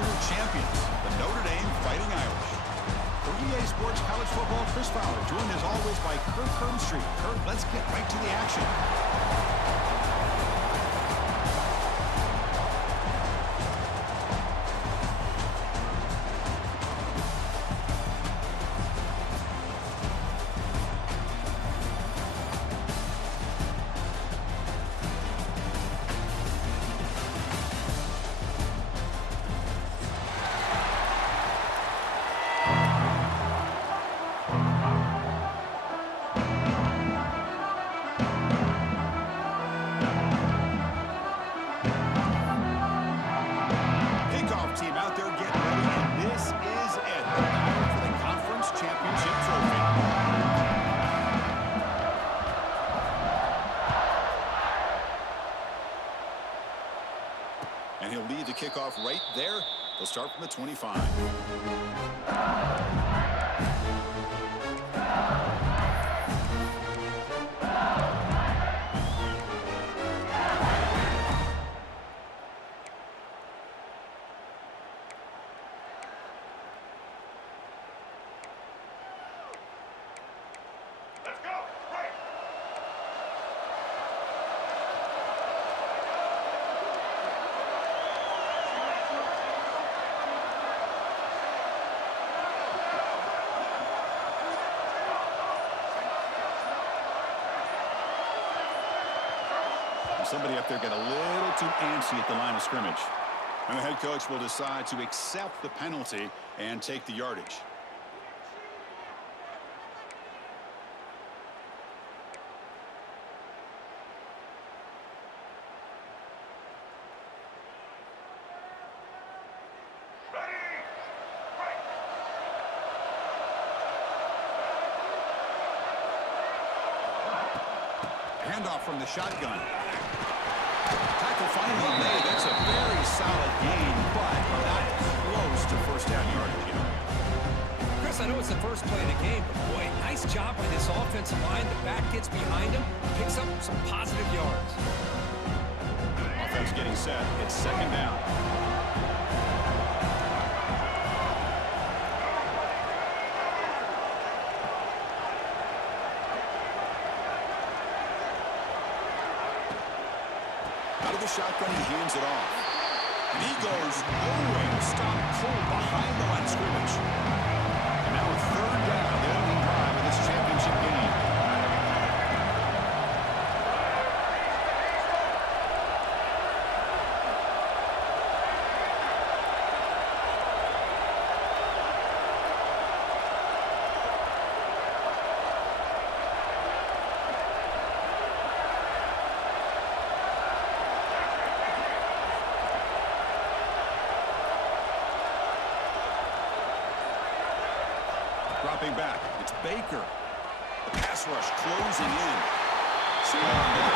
national champions, the Notre Dame Fighting Irish. For EA Sports College Football, Chris Fowler, joined as always by Kirk Herbstreit. Kirk, let's get right to the action. And he'll lead the kickoff right there. They'll start from the 25. Somebody up there got a little too antsy at the line of scrimmage. And the head coach will decide to accept the penalty and take the yardage. Handoff from the shotgun. Tackle finally made. That's a very solid gain, but not close to first down yardage here. Chris, I know it's the first play of the game, but boy, nice job by this offensive line. The back gets behind him, picks up some positive yards. Offense getting set. It's second down. Shotgun, he hands it off. And he goes nowhere to stop cold behind the line of scrimmage. And now a third down, the opening drive of this championship game. Dropping back, it's Baker. The pass rush closing in. The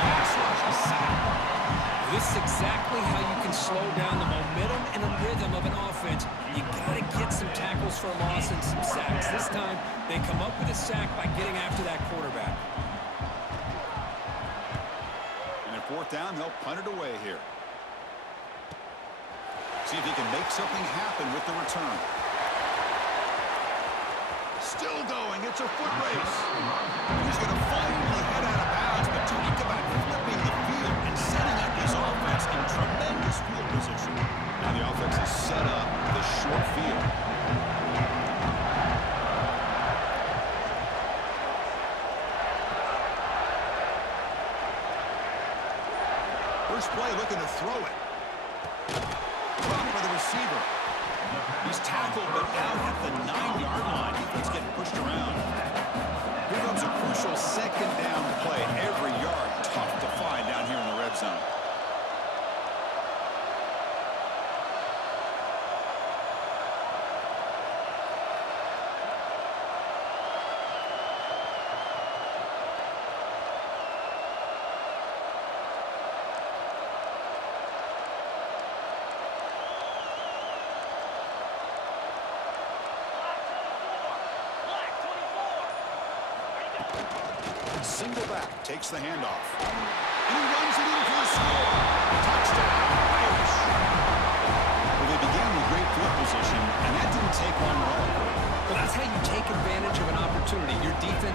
pass rush is sacked. This is exactly how you can slow down the momentum and the rhythm of an offense. You got to get some tackles for a loss and some sacks. This time, they come up with a sack by getting after that quarterback. And at fourth down, they'll punt it away here. See if he can make something happen with the return. Still going. It's a foot race. And he's going to finally head out of bounds, but talk about flipping the field and setting up his offense in tremendous field position. Now the offense is set up the short field. First play looking to throw it. Dropped by the receiver. He's tackled, but out at the 9-yard line. He's getting pushed around. Here comes a crucial second down play. Every yard tough to find down here in the red zone. Single back, takes the handoff. And he runs it in for the score. Touchdown, Irish. Well, they began with great field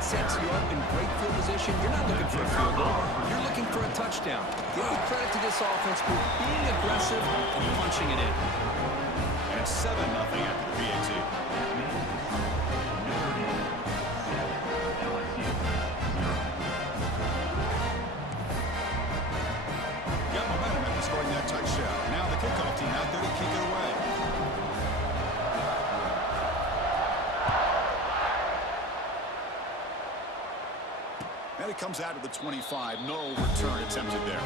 sets you up in great field position, you're not looking for a field goal. You're looking for a touchdown. Give credit to this offense for being aggressive and punching it in. And it's 7-0 after the PAT. Got momentum after scoring that touchdown. Now the kickoff team out there to kick it away. And it comes out to the 25. No return attempted there.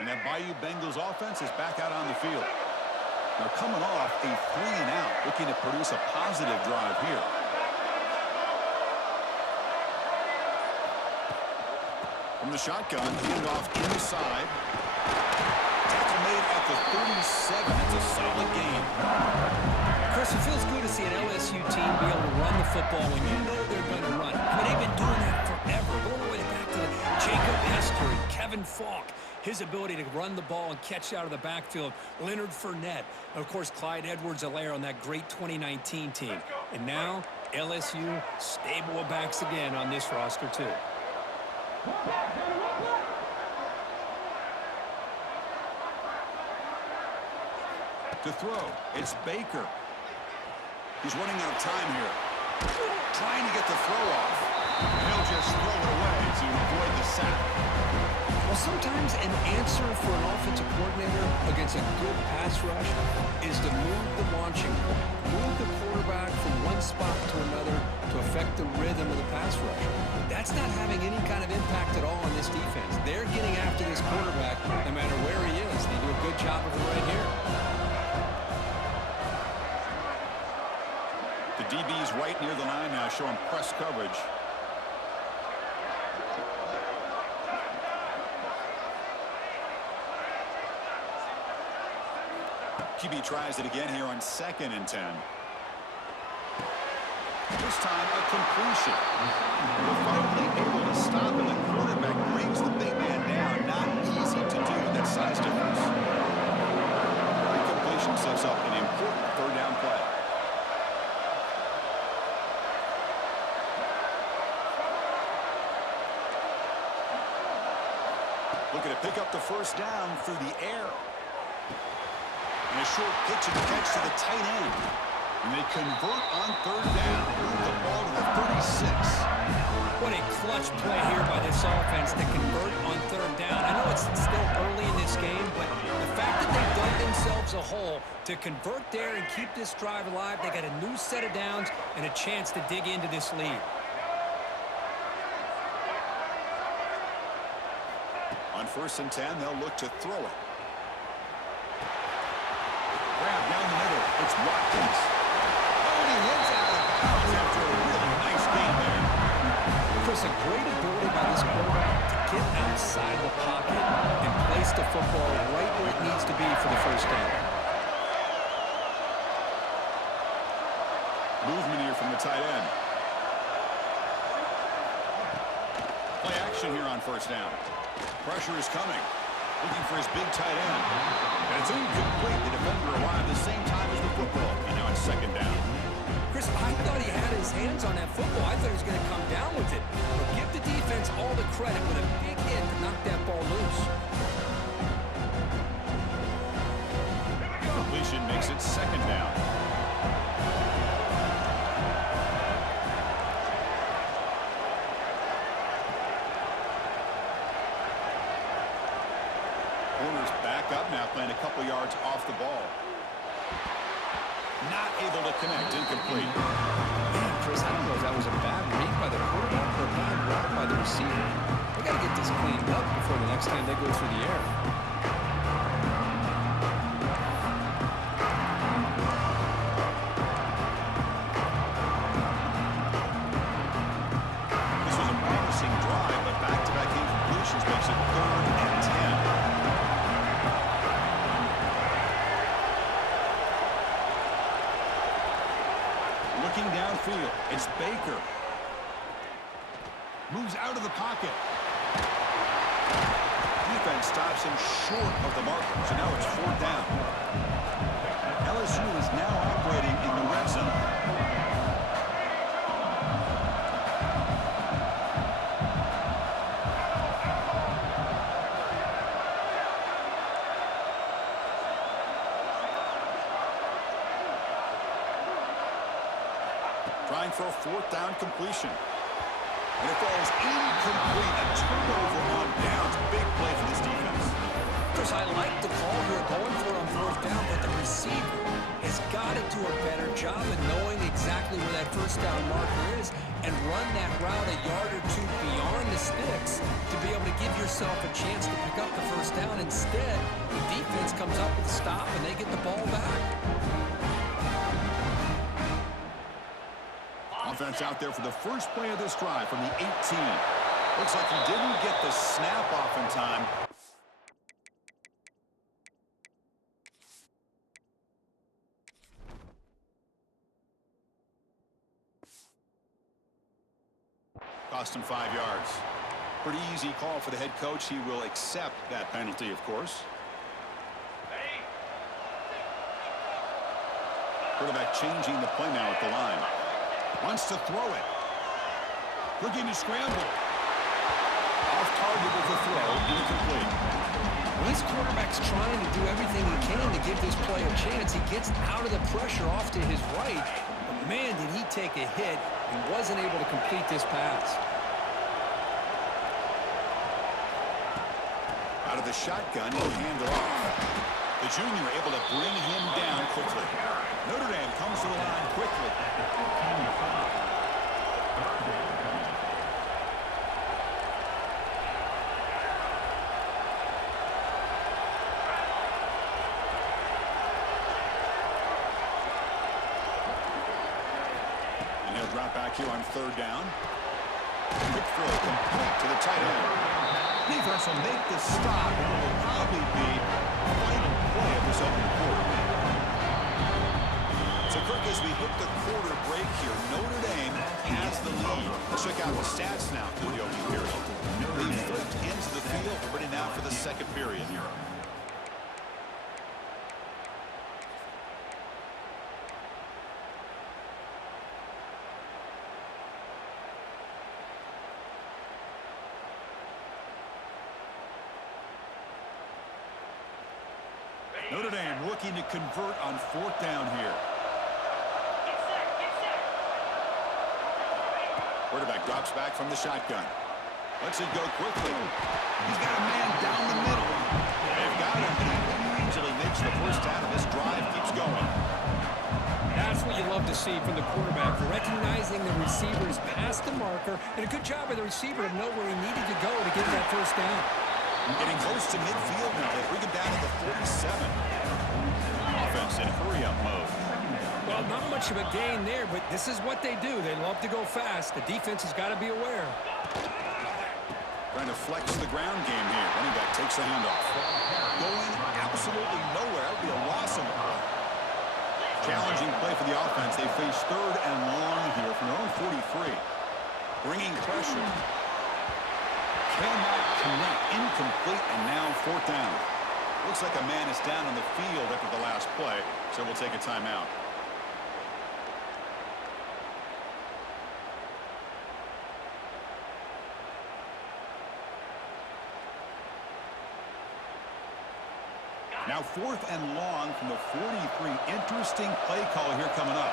And that Bayou Bengals offense is back out on the field. They're coming off a 3-and-out, looking to produce a positive drive here. From the shotgun, hand off inside. Tackle made at the 37. It's a solid game. Chris, it feels good to see an LSU team be able to run the football when you know they're going to run. I mean, they've been doing that forever. Going all the way back to Jacob Hester and Kevin Falk. His ability to run the ball and catch out of the backfield. Leonard Fournette. And, of course, Clyde Edwards-Helaire on that great 2019 team. And now, LSU stable of backs again on this roster, too. To throw, it's Baker. He's running out of time here. Trying to get the throw off. And he'll just throw it away to avoid the sack. Well, sometimes an answer for an offensive coordinator against a good pass rush is to move the launching point, move the quarterback from one spot to another to affect the rhythm of the pass rush. That's not having any kind of impact at all on this defense. They're getting after this quarterback no matter where he is. They do a good job of it right here. The DB's right near the line now, showing press coverage. QB tries it again here on 2nd and 10. This time a completion. They're finally able to stop, and the quarterback brings the big man down. Not easy to do with that size difference. The completion sets up an important 3rd down play. Looking to pick up the 1st down through the air. And a short pitch and catch to the tight end. And they convert on 3rd down. Move the ball to the 36. What a clutch play here by this offense to convert on 3rd down. I know it's still early in this game, but the fact that they dug themselves a hole to convert there and keep this drive alive, they got a new set of downs and a chance to dig into this lead. On 1st and 10, they'll look to throw it. Grab down the middle. It's Watkins. Oh, and he hits out of bounds after a really nice game there. Chris, a great ability by this quarterback to get outside the pocket and place the football right where it needs to be for the 1st down. Movement here from the tight end. Play action here on 1st down. Pressure is coming. Looking for his big tight end. And it's incomplete. The defender arrived the same time as the football. And now it's 2nd down. Chris, I thought he had his hands on that football. I thought he was going to come down with it. But give the defense all the credit with a big hit to knock that ball loose. Completion makes it 2nd down. Corners back up now, playing a couple yards off the ball. Not able to connect. Incomplete. Man, Chris, I don't know if that was a bad read by the quarterback or a bad route by the receiver. They got to get this cleaned up before the next time they go through the air. This was a promising drive, but back-to-back incompletions makes it 3rd and 10. Looking downfield, it's Baker. Moves out of the pocket. Defense stops him short of the marker, so now it's 4th down. LSU is now operating in the red zone. Trying for a 4th down completion. And it falls incomplete. A turnover on downs. Big play for this defense. Chris, I like the call here, going for it on 4th down, but the receiver has got to do a better job of knowing exactly where that 1st down marker is and run that route a yard or two beyond the sticks to be able to give yourself a chance to pick up the 1st down. Instead, the defense comes up with a stop and they get the ball back. Offense out there for the first play of this drive from the 18. Looks like he didn't get the snap off in time. Cost him 5 yards. Pretty easy call for the head coach. He will accept that penalty, of course. Quarterback changing the play now at the line. Wants to throw it. Looking to scramble. Off target with the throw. Incomplete. Well, this quarterback's trying to do everything he can to give this play a chance. He gets out of the pressure off to his right. But man, did he take a hit and wasn't able to complete this pass. Out of the shotgun, he'll hand it off. The junior able to bring him down quickly. Notre Dame comes to the line quickly. And he'll drop back here on 3rd down. Quick throw complete to the tight end. Defense will make the stop, and it will probably be the final play of this opening quarter. So, Kirk, as we hit the quarter break here, Notre Dame has the lead. Let's check out the stats now through the opening period. They flipped into the field. We're ready now for the second period. Notre Dame looking to convert on 4th down here. Quarterback drops back from the shotgun. Lets it go quickly. He's got a man down the middle. They've got him, and he easily makes the 1st down, and this drive keeps going. That's what you love to see from the quarterback, recognizing the receiver's past the marker, and a good job by the receiver to know where he needed to go to get that 1st down. Getting close to midfield now. They bring him down to the 47. Offense in hurry-up mode. Well, not much of a gain there, but this is what they do. They love to go fast. The defense has got to be aware. Trying to flex the ground game here. Running back takes the handoff. Going absolutely nowhere. That would be a loss of a play. Challenging play for the offense. They face 3rd and long here from their own 43. Bringing pressure. Cannot connect. Incomplete, and now 4th down. Looks like a man is down on the field after the last play, so we'll take a timeout. Now 4th and long from the 43. Interesting play call here coming up.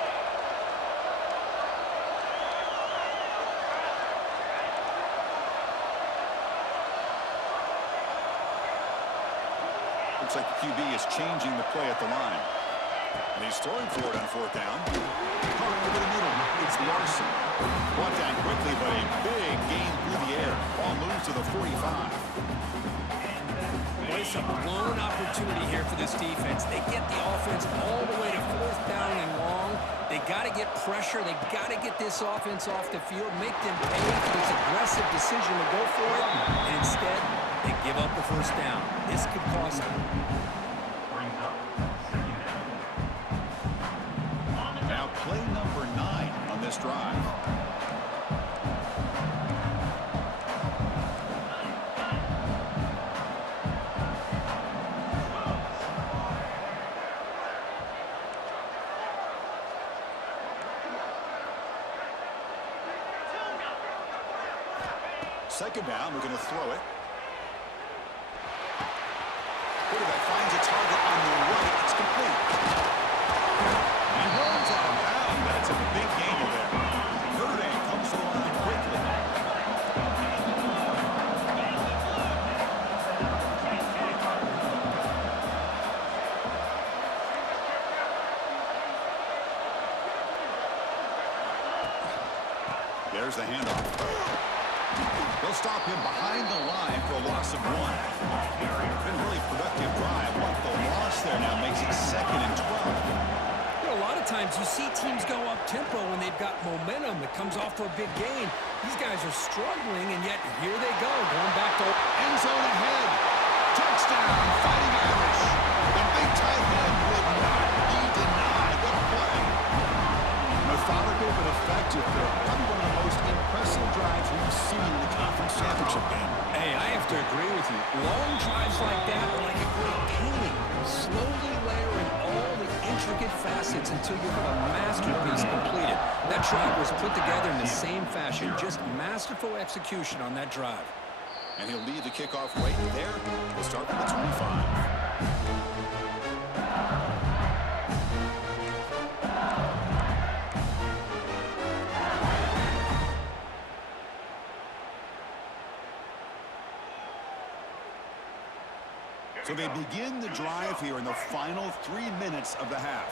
Looks like the QB is changing the play at the line. And he's throwing for it on fourth down. Caught over the middle. It's Larson. Brought down quickly, but a big gain through the air. Ball moves to the 45. Boy, it's a blown opportunity here for this defense. They get the offense all the way to fourth down and long. They got to get pressure. They got to get this offense off the field, make them pay for this aggressive decision to go for it. And instead, they give up the first down. This could cost them. Now play number 9 on this drive. Second down, we're going to throw it. Quarterback finds a target on the right. It's complete. He runs out of bounds. That's a big gainer there. Notre Dame comes to the line quickly. There's the handoff. They'll stop him behind the line for a loss of 1. Been a really productive drive, but the loss there now makes it 2nd and 12. You know, a lot of times you see teams go up-tempo when they've got momentum that comes off for a big gain. These guys are struggling, and yet here they go, going back to end zone ahead. Touchdown, Fighting Irish. The big tight end will not be denied. What a play. Methodical but effective there. Probably one of the most impressive drives we've seen in the conference championship game. Hey, I have to agree with you. Long drives like that are like a great painting. Slowly layering all the intricate facets until you have a masterpiece completed. That drive was put together in the same fashion. Just masterful execution on that drive. And he'll lead the kickoff right there. We'll start with the 25. So they begin the drive here in the final 3 minutes of the half.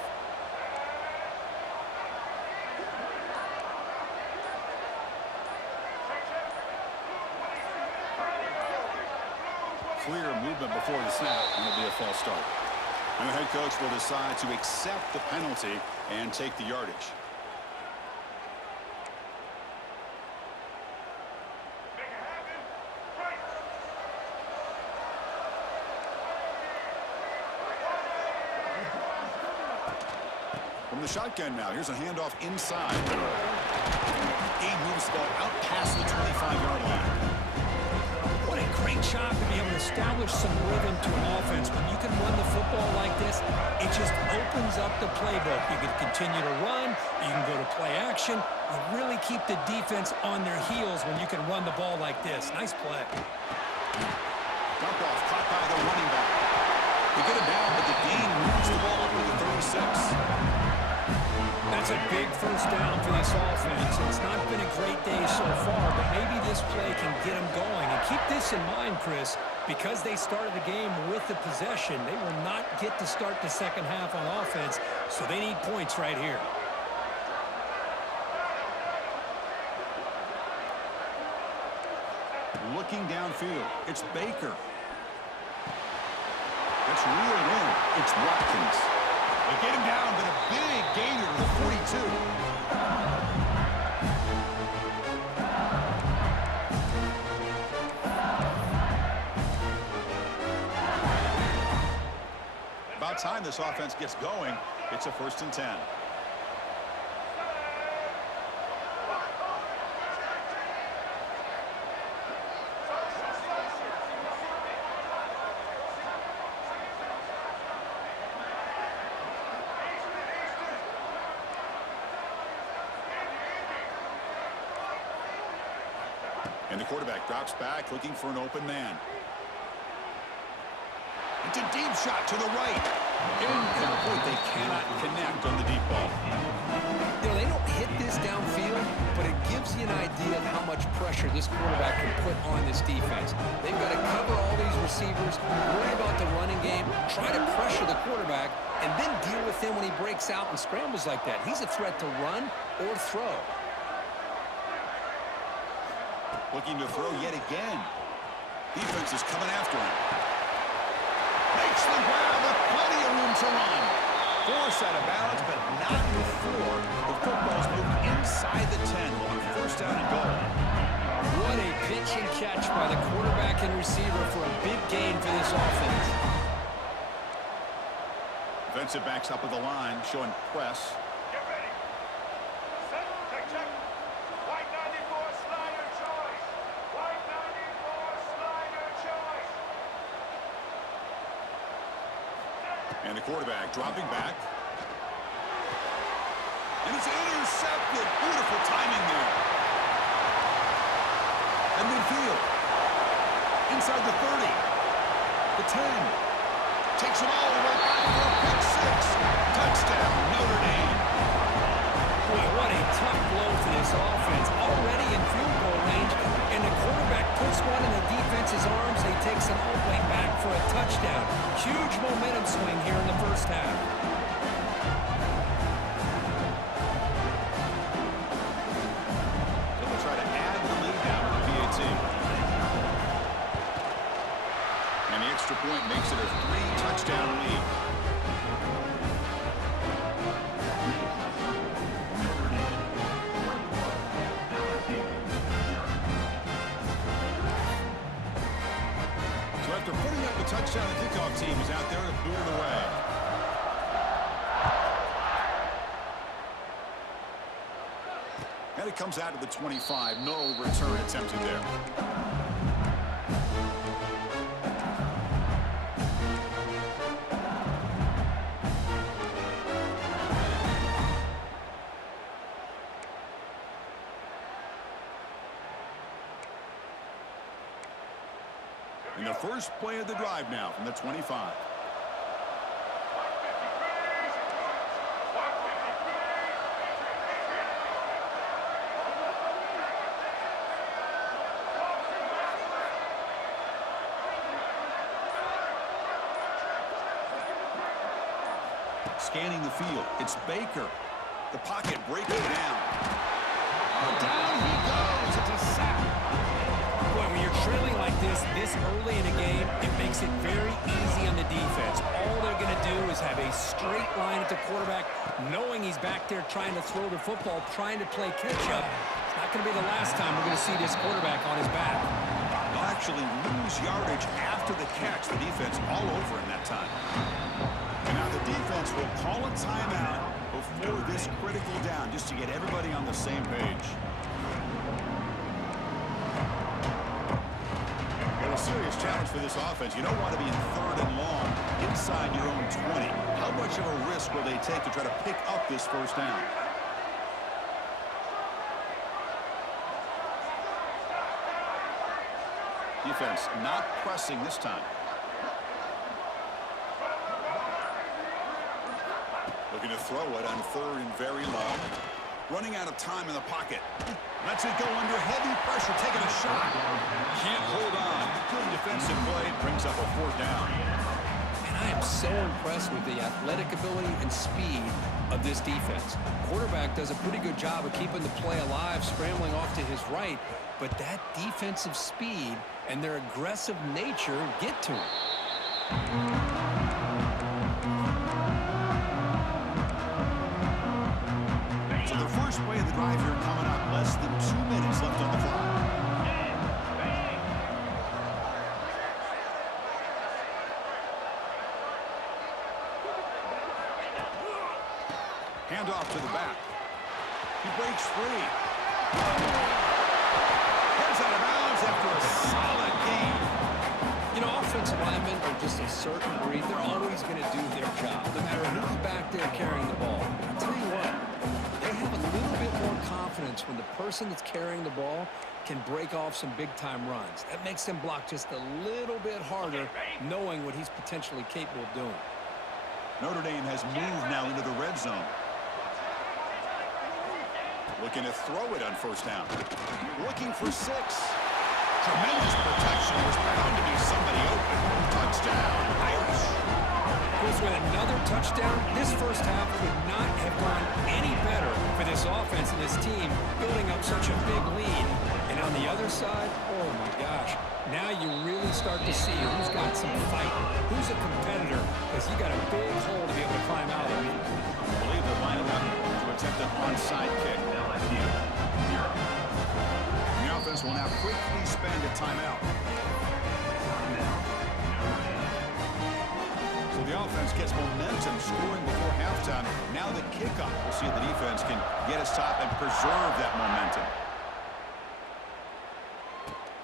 Clear movement before the snap, and it'll be a false start. And the head coach will decide to accept the penalty and take the yardage. From the shotgun now, here's a handoff inside. He moves the ball out past the 25-yard line. What a great job to be able to establish some rhythm to an offense. When you can run the football like this, it just opens up the playbook. You can continue to run. You can go to play action. You really keep the defense on their heels when you can run the ball like this. Nice play. Dump off caught by the running back. They get him down, but the gain moves the ball up to the 36. That's a big first down for this offense. It's not been a great day so far, but maybe this play can get them going. And keep this in mind, Chris, because they started the game with the possession, they will not get to start the second half on offense, so they need points right here. Looking downfield, it's Baker. It's reeled in. It's Watkins. They get him down, but a big gainer to the 42. About time this offense gets going. It's a 1st and 10. And the quarterback drops back, looking for an open man. It's a deep shot to the right. Incomplete. They cannot connect on the deep ball. You know, they don't hit this downfield, but it gives you an idea of how much pressure this quarterback can put on this defense. They've got to cover all these receivers, worry about the running game, try to pressure the quarterback, and then deal with him when he breaks out and scrambles like that. He's a threat to run or throw. Looking to throw yet again. Defense is coming after him. Makes the grab with plenty of room to run. Force out of balance, but not before the football's moved inside the 10 on first down and goal. What a pitch and catch by the quarterback and receiver for a big gain for this offense. Defensive backs up at the line, showing press. Get ready. Set. Check. White 94 slider choice. White 94 slider choice. And the quarterback dropping back. And it's intercepted. Beautiful timing there. And midfield. Inside the 30. The 10. Takes it all the way back for a pick six. Touchdown, Notre Dame. Boy, what a tough blow for this offense. Already in field goal range, and the quarterback puts one in the defense's arms. He takes it all the way back for a touchdown. Huge momentum swing here in the first half. They'll try to add the lead now with the PAT. And the extra point makes it a 3-touchdown lead. So after putting up the touchdown, the kickoff team is out there to boot it away. And it comes out to the 25. No return attempted there. In the first play of the drive now from the 25. Scanning the field. It's Baker. The pocket breaking down. Oh, down he goes. It's a sack. Boy, when you're trailing like this early in a game, it makes it very easy on the defense. All they're going to do is have a straight line at the quarterback, knowing he's back there trying to throw the football, trying to play catch-up. It's not going to be the last time we're going to see this quarterback on his back. They'll actually lose yardage after the catch. The defense all over him that time. And now the defense will call a timeout before this critical down, just to get everybody on the same page. Well, a serious challenge for this offense. You don't want to be in third and long inside your own 20. How much of a risk will they take to try to pick up this first down? Defense not pressing this time. Looking to throw it on third and very long. Running out of time in the pocket. Lets it go under heavy pressure, taking a shot. Can't hold on. Good defensive play. Brings up a fourth down. And I am so impressed with the athletic ability and speed of this defense. Quarterback does a pretty good job of keeping the play alive, scrambling off to his right, but that defensive speed and their aggressive nature get to him. So the first play of the drive here coming up. Less than 2 minutes left on the clock. Handoff to the back. He breaks free. Heads out of bounds after a solid game. You know, offensive linemen are just a certain breed. They're always going to do their job, no matter who's back there carrying the ball. I'll tell you what, they have a little bit more confidence when the person that's carrying the ball can break off some big-time runs. That makes them block just a little bit harder, knowing what he's potentially capable of doing. Notre Dame has moved now into the red zone. Looking to throw it on first down. Looking for 6. Tremendous protection. There's bound to be somebody open. Touchdown, Irish. Goes with another touchdown. This first half could not have gone any better for this offense and this team, building up such a big lead. And on the other side, oh my gosh, now you really start to see who's got some fight, who's a competitor, because you got a big hole to be able to climb out of. I believe they're lining up to attempt an onside kick. The offense will now quickly spend a timeout. So the offense gets momentum scoring before halftime. Now the kickoff. We'll see if the defense can get a stop and preserve that momentum.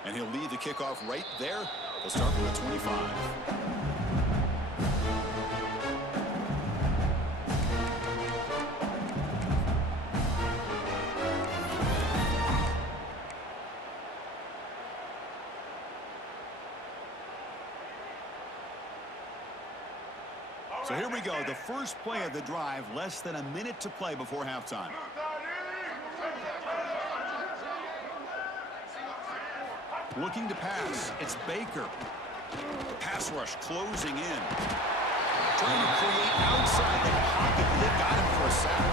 And he'll lead the kickoff right there. They'll start from the 25. So here we go, the first play of the drive, less than a minute to play before halftime. Looking to pass, it's Baker. The pass rush closing in. Trying to create outside the pocket, but they got him for a sack.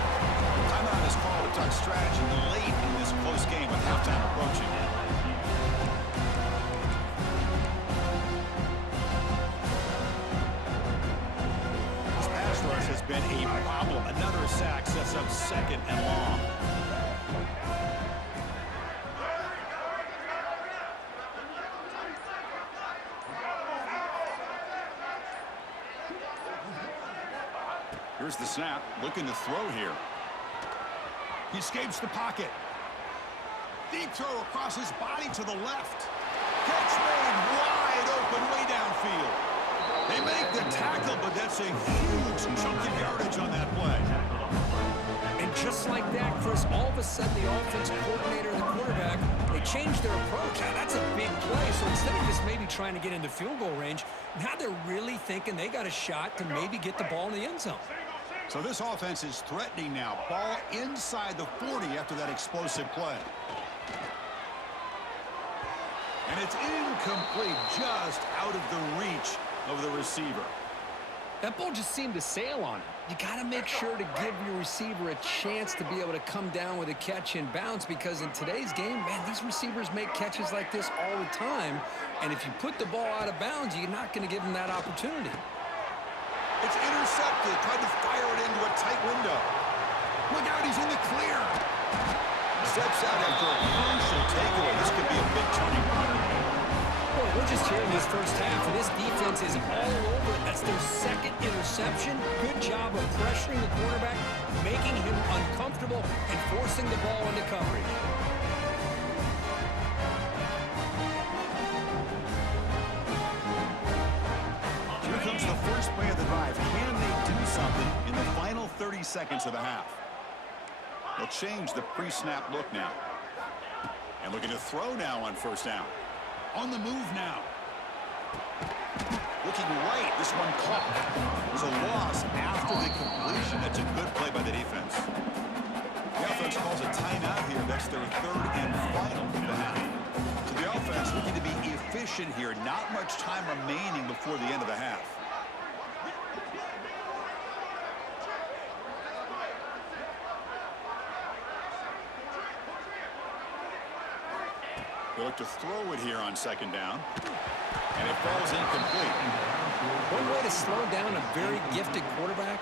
Timeout is called to talk strategy late in this close game with halftime approaching. Has been a problem. Another sack sets up second and long. Here's the snap, looking to throw here. He escapes the pocket. Deep throw across his body to the left. Catch made wide open way downfield. They make the tackle, but that's a huge chunk of yardage on that play. And just like that, Chris, all of a sudden the offensive coordinator and the quarterback, they changed their approach. Now, that's a big play. So instead of just maybe trying to get into field goal range, now they're really thinking they got a shot to maybe get the ball in the end zone. So this offense is threatening now. Ball inside the 40 after that explosive play. And it's incomplete, just out of the reach of the receiver. That ball just seemed to sail on him. You got to make sure to give your receiver a chance to be able to come down with a catch and bounce, because in today's game, man, these receivers make catches like this all the time. And if you put the ball out of bounds, you're not going to give them that opportunity. It's intercepted. Tried to fire it into a tight window. Look out, he's in the clear. Steps out after a crucial takeaway. This could be a big turning point. Boy, we're just here in this first half, and this defense is all over it. That's their second interception. Good job of pressuring the quarterback, making him uncomfortable, and forcing the ball into coverage. Here comes the first play of the drive. Can they do something in the final 30 seconds of the half? They'll change the pre-snap look now. And looking to throw now on first down. On the move now. Looking right. This one caught. It was a loss after the completion. That's a good play by the defense. The offense calls a timeout here. That's their third and final of the half. So the offense looking to be efficient here. Not much time remaining before the end of the half. They look to throw it here on second down. And it falls incomplete. One way to slow down a very gifted quarterback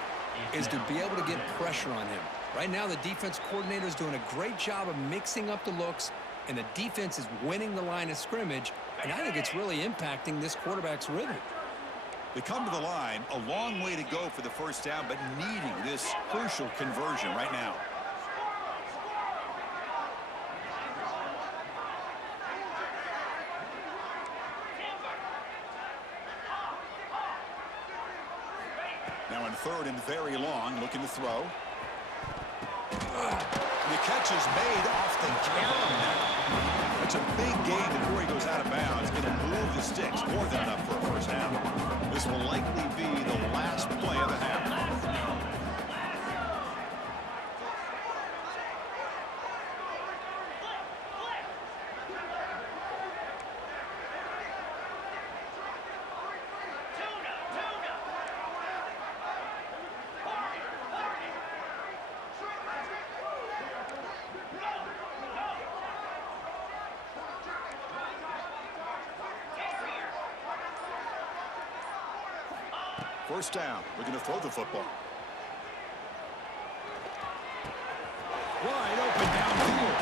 is to be able to get pressure on him. Right now, the defense coordinator is doing a great job of mixing up the looks, and the defense is winning the line of scrimmage, and I think it's really impacting this quarterback's rhythm. They come to the line, a long way to go for the first down, but needing this crucial conversion right now. Now in third and very long, looking to throw. The catch is made off the carom now. It's a big gain before he goes out of bounds. Going to move the sticks, more than enough for a first down. This will likely be the last play of the half. First down. Looking to throw the football. Wide open downfield.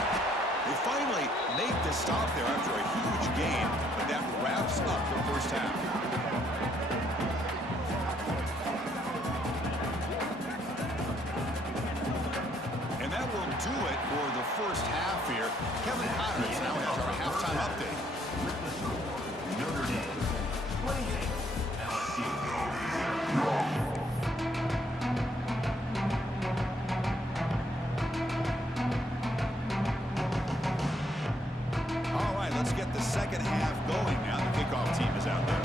They finally make the stop there after a huge gain, but that wraps up the first half. And that will do it for the first half here. Kevin Conrad now has our halftime update. Notre Dame, 28, LSU. All right, let's get the second half going now. The kickoff team is out there.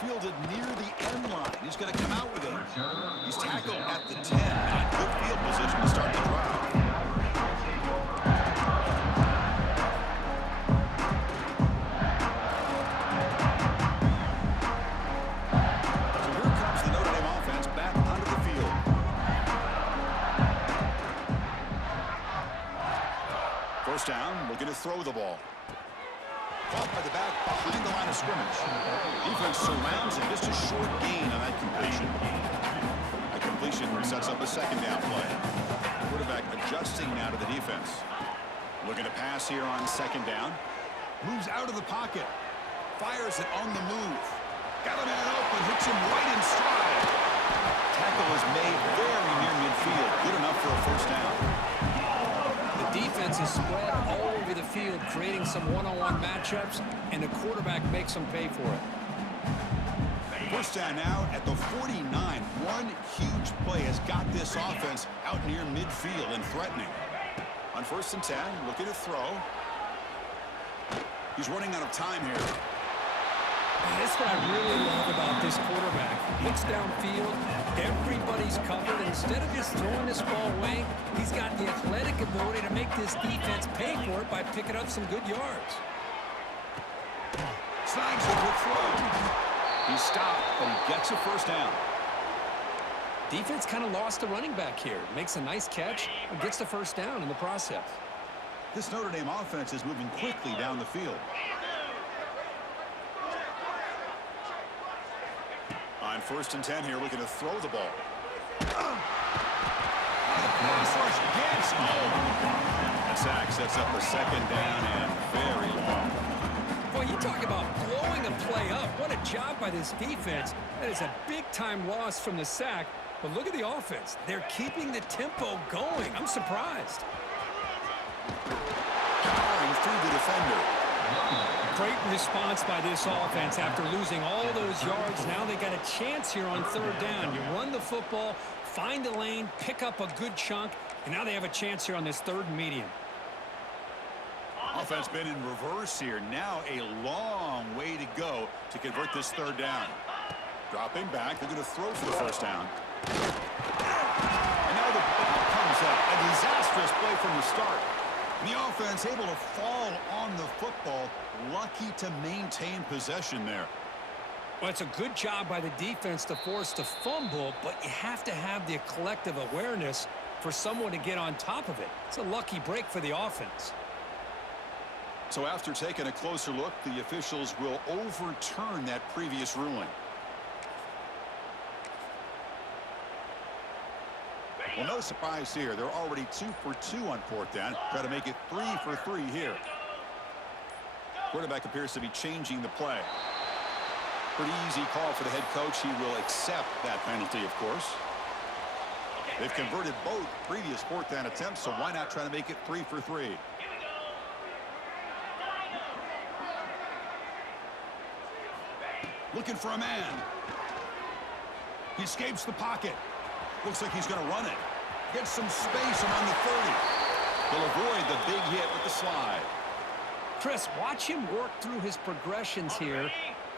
Fielded near the end line. He's going to come out with it. He's tackled at the 10. Not good field position to start the drive. So here comes the Notre Dame offense back onto the field. First down, looking to throw the ball. Caught by the back behind the line of scrimmage. Defense surrounds him. Just a short gain on that completion. That completion sets up a second down play. Quarterback adjusting now to the defense. Looking to pass here on second down. Moves out of the pocket. Fires it on the move. Got a man open. Hits him right in stride. Tackle is made very near midfield. Good enough for a first down. The defense is spread all over the field, creating some one-on-one matchups, and the quarterback makes them pay for it. First down now at the 49. One huge play has got this offense out near midfield and threatening. On first and 10, looking to throw. He's running out of time here. That's what I really love about this quarterback. Looks downfield, everybody's covered. Instead of just throwing this ball away, he's got the athletic ability to make this defense pay for it by picking up some good yards. Snags a good throw. He stopped, but he gets a first down. Defense kind of lost the running back here. Makes a nice catch and gets the first down in the process. This Notre Dame offense is moving quickly down the field. On first and 10 here, looking to throw the ball. Pass rush gets home. A sack sets up a second down and very long. Boy, you talk about blowing a play up. What a job by this defense. That is a big-time loss from the sack. But look at the offense. They're keeping the tempo going. I'm surprised. Powering through the defender. Great response by this offense after losing all those yards. Now they got a chance here on third down. You run the football, find a lane, pick up a good chunk, and now they have a chance here on this third and medium. Offense been in reverse here. Now a long way to go to convert this third down. Dropping back. They're going to throw for the first down. And now the ball comes up. A disastrous play from the start. And the offense able to fall on the football. Lucky to maintain possession there. Well, it's a good job by the defense to force the fumble, but you have to have the collective awareness for someone to get on top of it. It's a lucky break for the offense. So after taking a closer look, the officials will overturn that previous ruling. Well, no surprise here. They're already 2 for 2 on fourth down. Try to make it 3 for 3 here. Quarterback appears to be changing the play. Pretty easy call for the head coach. He will accept that penalty, of course. They've converted both previous fourth down attempts, so why not try to make it 3 for 3? Looking for a man. He escapes the pocket. Looks like he's going to run it. Gets some space around the 30. He'll avoid the big hit with the slide. Chris, watch him work through his progressions here.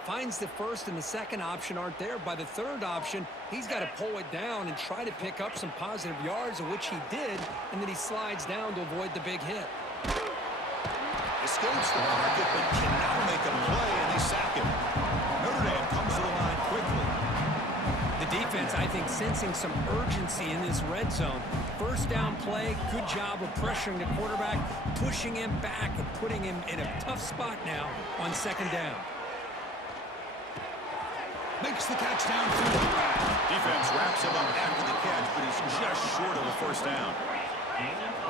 Finds the first and the second option aren't there. By the third option, he's got to pull it down and try to pick up some positive yards, of which he did, and then he slides down to avoid the big hit. Escapes the pocket, but cannot make a play, and they sack him. Notre Dame comes to the line quickly. The defense, I think, sensing some urgency in this red zone. First down play, good job of pressuring the quarterback, pushing him back and putting him in a tough spot now on second down. Makes the catch downfield. Defense wraps him up after the catch, but he's just short of a first down.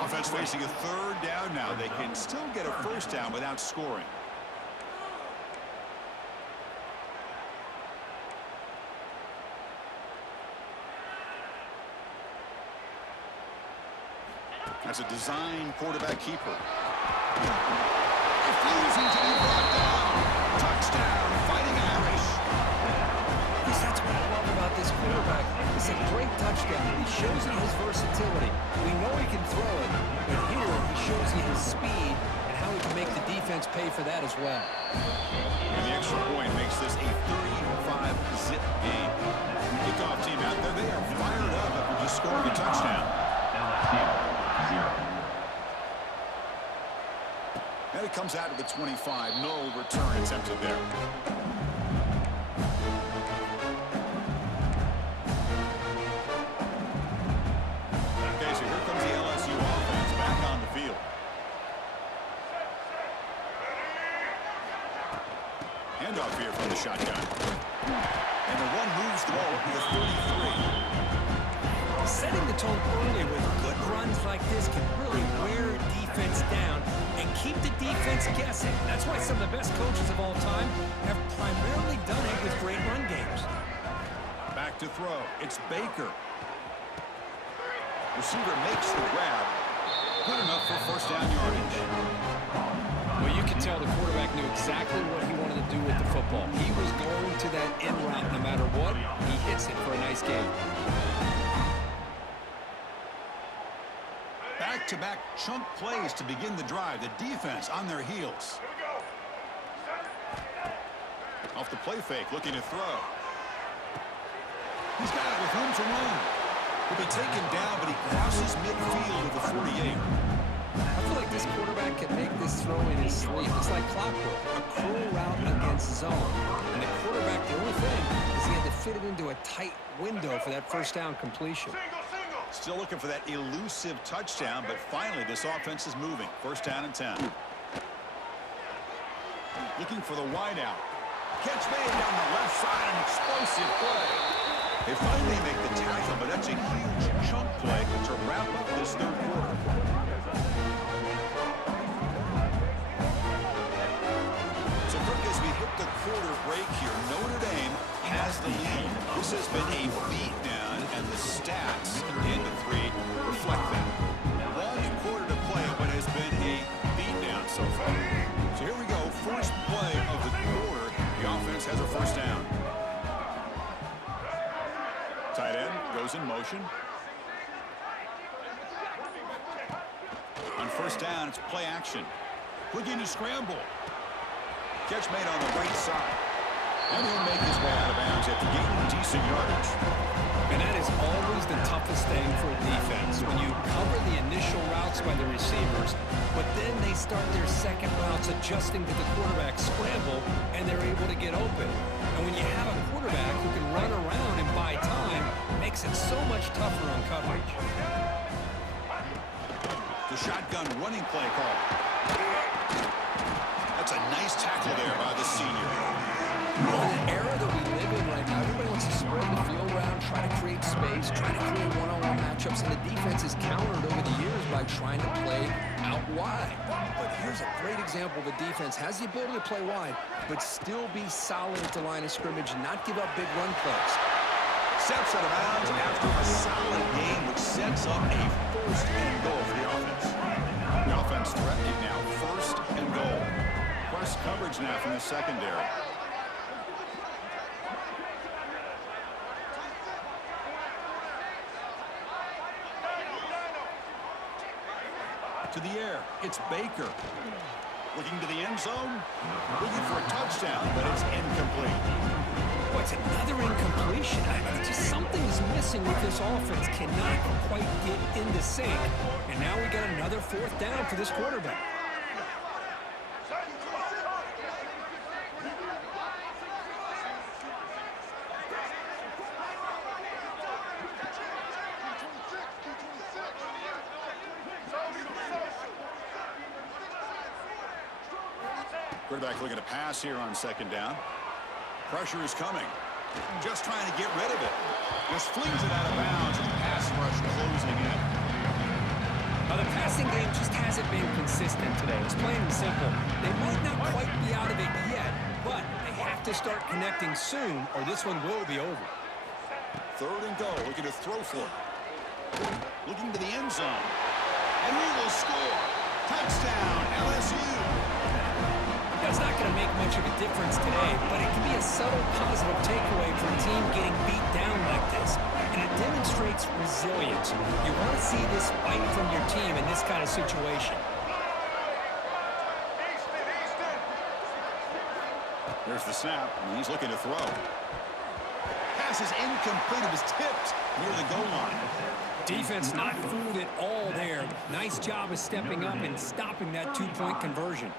Offense facing a third down now. They can still get a first down without scoring. That's a design quarterback keeper. Refusing to be brought down. Touchdown, Fighting Irish. Because that's what I love about this quarterback. It's a great touchdown. He shows you his versatility. We know he can throw it, but here he shows you his speed and how he can make the defense pay for that as well. And the extra point makes this a 35-zip game. Kickoff team out there, they are fired up after just scoring a touchdown. LSU 0. And it comes out to the 25. No return attempted there. Okay, so here comes the LSU offense back on the field. Handoff here from the shotgun. And the one moves the ball up to the 33. Setting the tone early with good runs like this can really wear a defense down and keep the defense guessing. That's why some of the best coaches of all time have primarily done it with great run games. Back to throw. It's Baker. Receiver makes the grab. Good enough for first down yardage. Well, you can tell the quarterback knew exactly what he wanted to do with the football. He was going to that in route no matter what. He hits it for a nice game. Back-to-back chunk plays to begin the drive. The defense on their heels. Off the play fake, looking to throw. He's got it with room to run. He'll be taken down, but he crosses midfield of the 48. I feel like this quarterback can make this throw in his sleep. It's like clockwork, a curl route against zone. And the quarterback, the only thing is he had to fit it into a tight window for that first down completion. Still looking for that elusive touchdown, but finally this offense is moving. First down and 10. Looking for the wideout. Catch made down the left side, an explosive play. They finally make the tackle, but that's a huge chunk play to wrap up this third quarter. So, Kirk, as we hit the quarter break here, Notre Dame has the lead. This has been a beatdown, and the stats at the end of 3 reflect that. 1 quarter to play, but has been a beatdown so far. So here we go, first play of the quarter. The offense has a first down. Tight end goes in motion. On first down, it's play action. Looking to scramble. Catch made on the right side. And he'll make his way out of bounds after gaining decent yardage. And that is always the toughest thing for a defense, when you cover the initial routes by the receivers, but then they start their second routes adjusting to the quarterback scramble, and they're able to get open. And when you have a quarterback who can run around and buy time, it makes it so much tougher on coverage. The shotgun running play call. That's a nice tackle there by the senior. In the era that we live in right now, everybody wants to spread the field around, try to create space, try to create one-on-one matchups, and the defense is countered over the years by trying to play out wide. But here's a great example. The defense has the ability to play wide, but still be solid at the line of scrimmage and not give up big run plays. Steps out of bounds after a solid game, which sets up a first and goal for the offense. The offense threatening now, first and goal. Press coverage now from the secondary. To the air, it's Baker. Looking to the end zone, looking for a touchdown, but it's incomplete. Boy, it's another incompletion. Just something is missing with this offense. Cannot quite get into sync. And now we got another fourth down for this quarterback. Quarterback looking to pass here on second down. Pressure is coming. Just trying to get rid of it. Just flings it out of bounds. And pass rush closing in. The passing game just hasn't been consistent today. It's plain and simple. They might not quite be out of it yet, but they have to start connecting soon or this one will be over. Third and go. Looking to throw for it. Looking to the end zone. And he will score. Touchdown, LSU. That's not going to make much of a difference today, but it can be a subtle positive takeaway for a team getting beat down like this. And it demonstrates resilience. You want to see this fight from your team in this kind of situation. There's the snap, and he's looking to throw. Pass is incomplete. It was tipped near the goal line. Defense not fooled at all there. Nice job of stepping up and stopping that two-point conversion.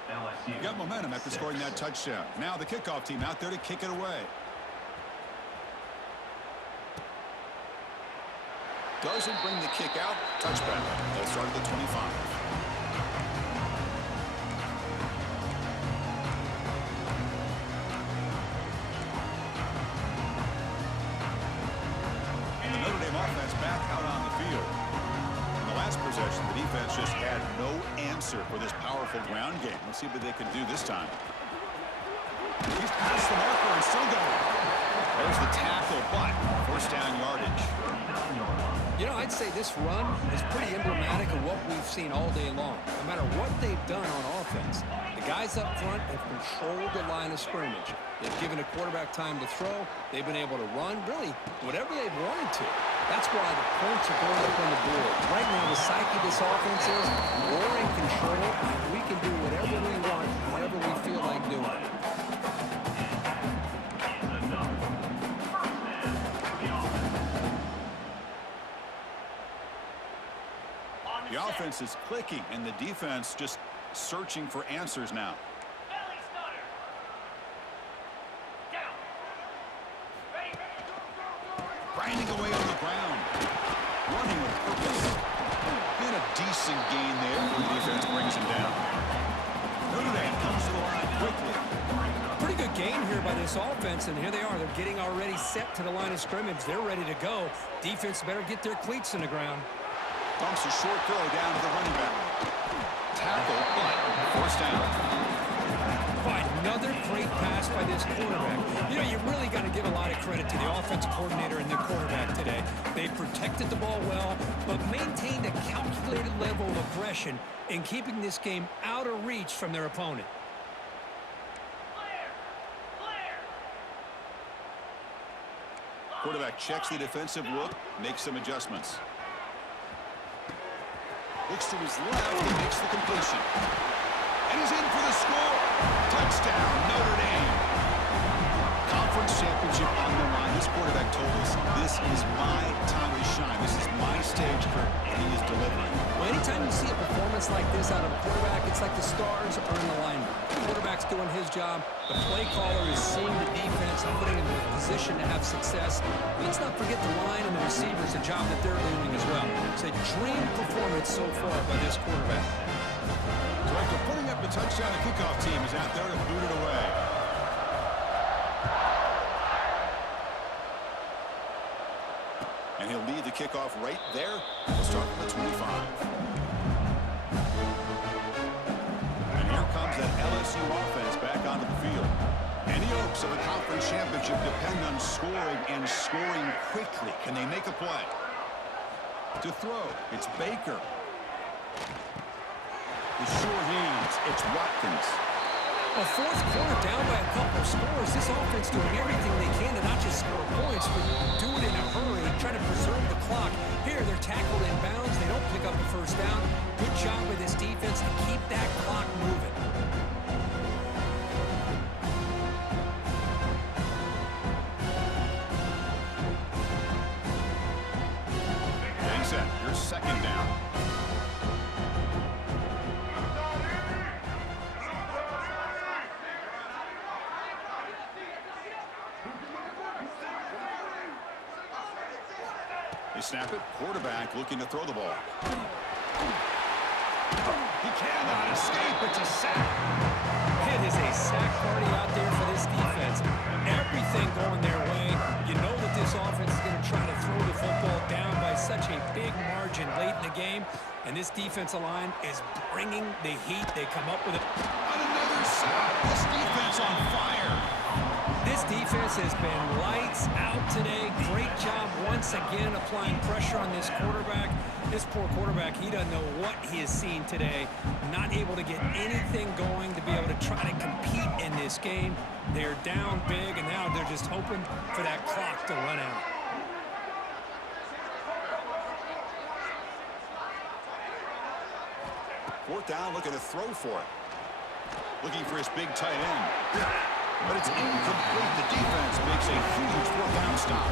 Got momentum after scoring that touchdown. Now the kickoff team out there to kick it away. Doesn't bring the kick out. Touchback. They'll start at the 25. And the Notre Dame offense back out on the field. In the last possession, the defense just had no answer for this powerful ground game. Let's see what they can do this time. He's past the marker and still going. There's the tackle, but first down yardage. You know, I'd say this run is pretty emblematic of what we've seen all day long. No matter what they've done on offense, the guys up front have controlled the line of scrimmage. They've given a quarterback time to throw. They've been able to run, really, whatever they've wanted to. That's why the points are going up on the board. Right now, the psyche of this offense is we're in control, and we can do whatever we want, whatever we feel like doing. The offense is clicking, and the defense just searching for answers now. Grinding away on the ground. Running with purpose. And a decent gain there when the defense brings him down. Notre Dame comes to the line quickly. Pretty good gain here by this offense, and here they are. They're getting already set to the line of scrimmage. They're ready to go. Defense better get their cleats in the ground. Bumps a short throw down to the running back. Tackle, but first down. Another great pass by this quarterback. You know, you really got to give a lot of credit to the offensive coordinator and the quarterback today. They protected the ball well, but maintained a calculated level of aggression in keeping this game out of reach from their opponent. Quarterback checks the defensive look, makes some adjustments. Looks to his left and makes the completion. And he's in for the score. Touchdown, Notre Dame. Conference championship on the line. This quarterback told us, this is my time to shine. This is my stage, Kurt, and he is delivering. Well, anytime you see a performance like this out of a quarterback, it's like the stars are in alignment. The quarterback's doing his job. The play caller is seeing the defense and putting them in a position to have success. Let's not forget the line and the receivers, the job that they're doing as well. It's a dream performance so far by this quarterback. So after putting up the touchdown, the kickoff team is out there to boot it away. And he'll lead the kickoff right there. We'll start at the 25. And here comes that LSU offense back onto the field. Any hopes of a conference championship depend on scoring and scoring quickly. Can they make a play? To throw, it's Baker. The sure hands, it's Watkins. A fourth quarter down by a couple of scores. This offense doing everything they can to not just score points, but do it in a hurry, try to preserve the clock. Here, they're tackled in bounds. They don't pick up the first down. Good job with this defense to keep that clock moving. Getting set, your second down. They snap it. Quarterback looking to throw the ball. He cannot escape. It's a sack. It is a sack party out there for this defense. Everything going their way. You know that this offense is going to try to throw the football down by such a big margin late in the game. And this defensive line is bringing the heat. They come up with it. On another sack. This defense on fire. This defense has been lights out today. Great job once again applying pressure on this quarterback. This poor quarterback, he doesn't know what he has seen today. Not able to get anything going to be able to try to compete in this game. They're down big, and now they're just hoping for that clock to run out. Fourth down, looking to throw for it. Looking for his big tight end. But it's incomplete. The defense makes a huge fourth down stop.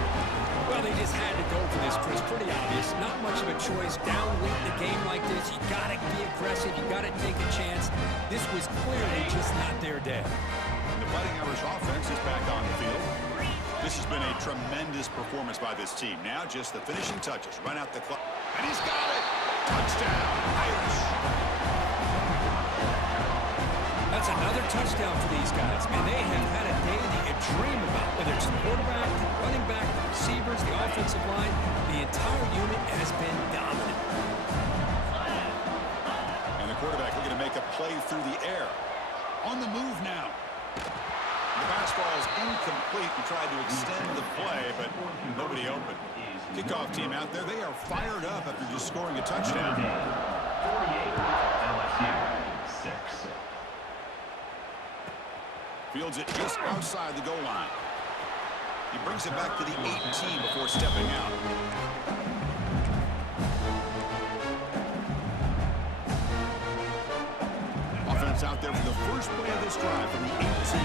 Well, they just had to go for this, Chris. Pretty obvious. Not much of a choice. Down late in the game like this, you got to be aggressive. You got to take a chance. This was clearly just not their day. And the Fighting Irish offense is back on the field. This has been a tremendous performance by this team. Now just the finishing touches. Run out the clock. And he's got it. Touchdown, Irish. That's another touchdown for these guys. Man, they have had a day that you dream about, whether it's the quarterback, the running back, the receivers, the offensive line. The entire unit has been dominant. And the quarterback looking to make a play through the air. On the move now. The pass ball is incomplete. He tried to extend the play, but nobody open. Kickoff team out there. They are fired up after just scoring a touchdown. 48, LSU, 6. Fields it just outside the goal line. He brings it back to the 18 before stepping out. Offense out there for the first play of this drive from the 18.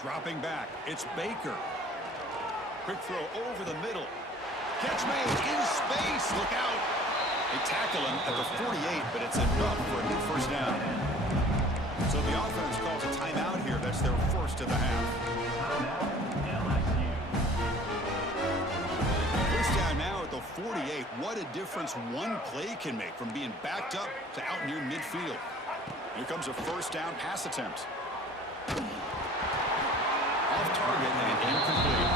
Dropping back, it's Baker. Quick throw over the middle. Catch made in space. Look out. They tackle him at the 48, but it's enough for a new first down. So the offense calls a timeout here. That's their first of the half. First down now at the 48. What a difference one play can make from being backed up to out near midfield. Here comes a first down pass attempt. Off target and incomplete.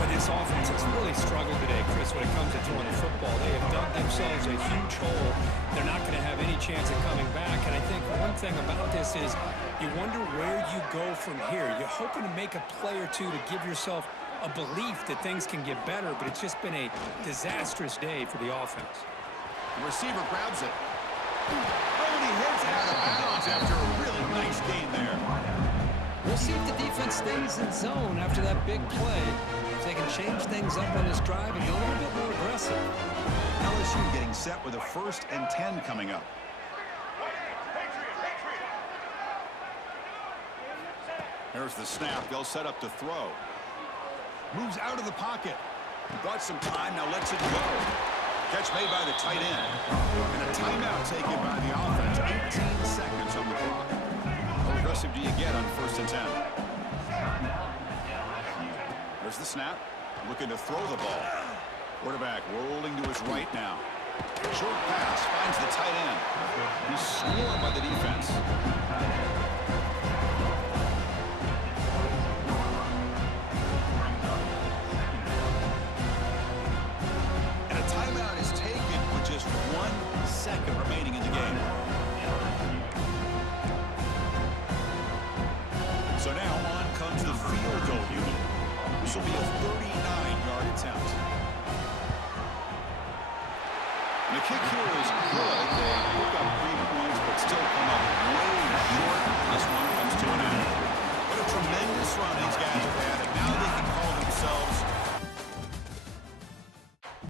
But this offense has really struggled today, Chris, when it comes to throwing the football. They have dug themselves a huge hole. They're not going to have any chance of coming back. And I think one thing about this is you wonder where you go from here. You're hoping to make a play or two to give yourself a belief that things can get better, but it's just been a disastrous day for the offense. The receiver grabs it. Oh, and he hits it out of bounds after a really nice gain there. We'll see if the defense stays in zone after that big play. If they can change things up on this drive and get a little bit more aggressive. LSU getting set with a 1st and 10 coming up. There's the snap. They'll set up to throw. Moves out of the pocket. Bought some time, now lets it go. Catch made by the tight end. And a timeout taken by the offense. 18 seconds on the clock. How aggressive do you get on 1st and 10? There's the snap. Looking to throw the ball. Quarterback rolling to his right now. Short pass finds the tight end. He's scored by the defense. And a timeout is taken with just 1 second remaining in the game. So now on comes the field goal unit. This will be a 39-yard attempt. And the kick here is good. They pick up 3 points, but still come up way short. This one comes to an end. What a tremendous run these guys have had, and now they can call themselves